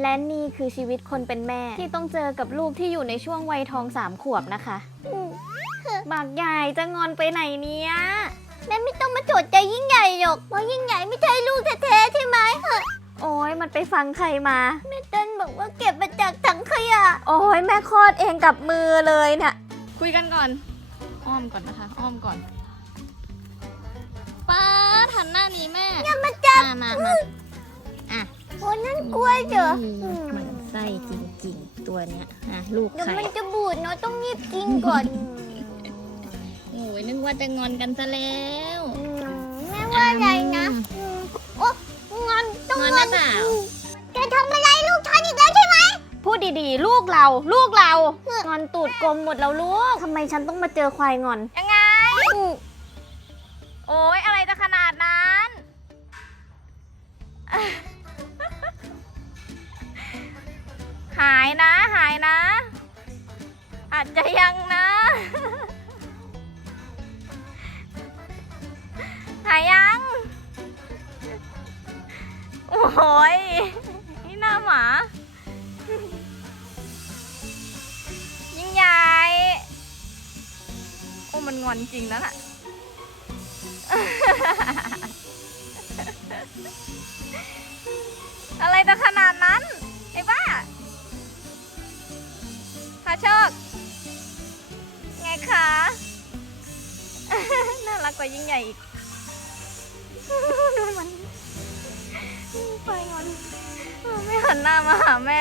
และนี่คือชีวิตคนเป็นแม่ ที่ต้องเจอกับลูกที่อยู่ในช่วงวัยทองสามขวบนะคะ บากใหญ่จะงอนไปไหนเนี่ย แม่ไม่ต้องมาโจดใจยิ่งใหญ่หรอกเพราะยิ่งใหญ่ไม่ใช่ลูกแท้ๆใช่ไหมโอ้ยมันไปฟังใครมา แม่เต้นบอกว่าเก็บมาจากถังขยะ โอ้ยแม่คลอดเองกับมือเลยเนี่ย คุยกันก่อน อ้อมก่อนนะคะ อ้อมก่อน ป้าหันหน้าหนี้แม่ อย่ามาจับมามามาโอ้นั่นกล้วยเหรอมันไส้จริงๆ ตัวเนี้ยอะลูกเดี๋ยวไข่มันจะบูดเนาะต้องรีบกินก่อนโอ้ยนึกว่าจะงอนกันซะแล้วอืมแม่ว่าอะไรนะอืมโอ้งอนต้องงอนงหอรืนอเปล่าแกทำอะไรลูกฉันอีกแล้วใช่ไหมพูดดีๆ ลูกเรา ลูกเรา งอนตูดกลมหมดแล้วลูกทำไมฉันต้องมาเจอควายงอน ยังไง โอ้ยายนะหายนะ อาจจะยังนะ หายยัง โอ้ยนี่หน้าหมา ยิ่งใหญ่โอ้มันงอนจริงนะน่ะอะไรจะขนาดนั้น คะโชค ไงคะ น่ารักกว่ายิ่งใหญ่อีก ดูมันไปงอนไม่หันหน้ามาหาแม่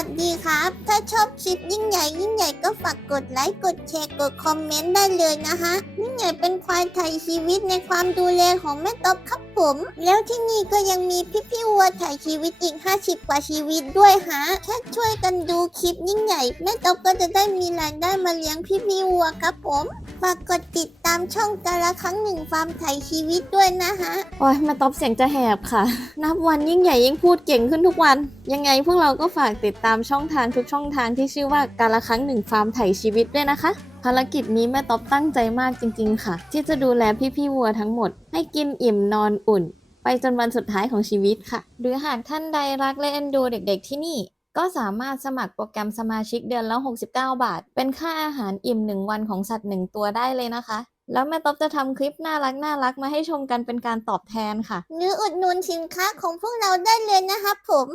วัสดีครับ ถ้าชอบคลิปยิ่งใหญ่ยิ่งใหญ่ก็ฝากกดไลค์กดแชร์กดคอมเมนต์ได้เลยนะฮะยิ่งใหญ่เป็นควายไทยชีวิตในความดูแลของแม่ต๊อบครับผม แล้วที่นี่ก็ยังมีพี่พี่วัวไทยชีวิตอีก 50 กว่าชีวิตด้วยฮะแค่ช่วยกันดูคลิปยิ่งใหญ่แม่ต๊อบก็จะได้มีรายได้มาเลี้ยงพี่พี่วัวครับผม ฝากกดติดตามช่องกาละครั้งหนึ่งฟาร์มไทยชีวิตด้วยนะฮะ โอ้ยแม่ต๊อบเสียงจะแหบค่ะ นับวันยิ่งใหญ่ยิ่งพูดเก่งขึ้นทุกวัน ยังไงพวกเราก็ฝากติดตามช่องทางทุกช่องทางที่ชื่อว่าการละครั้งหนึ่งฟาร์มไถ่ชีวิตด้วยนะคะ ภารกิจนี้แม่ต๊อบตั้งใจมากจริง ๆ ค่ะ ที่จะดูแลพี่ๆวัวทั้งหมด ให้กินอิ่มนอนอุ่น ไปจนวันสุดท้ายของชีวิตค่ะ หรือหากท่านใดรักและเอ็นดูเด็ก ๆ ที่นี่ ก็สามารถสมัครโปรแกรมสมาชิกเดือนละ 69 บาท เป็นค่าอาหารอิ่ม 1 วันของสัตว์ 1 ตัวได้เลยนะคะ แล้วแม่ต๊อบจะทำคลิปน่ารักน่ารักมาให้ชมกันเป็นการตอบแทนค่ะ หรืออุดหนุนสินค้าของพวกเราได้เลยนะครับผม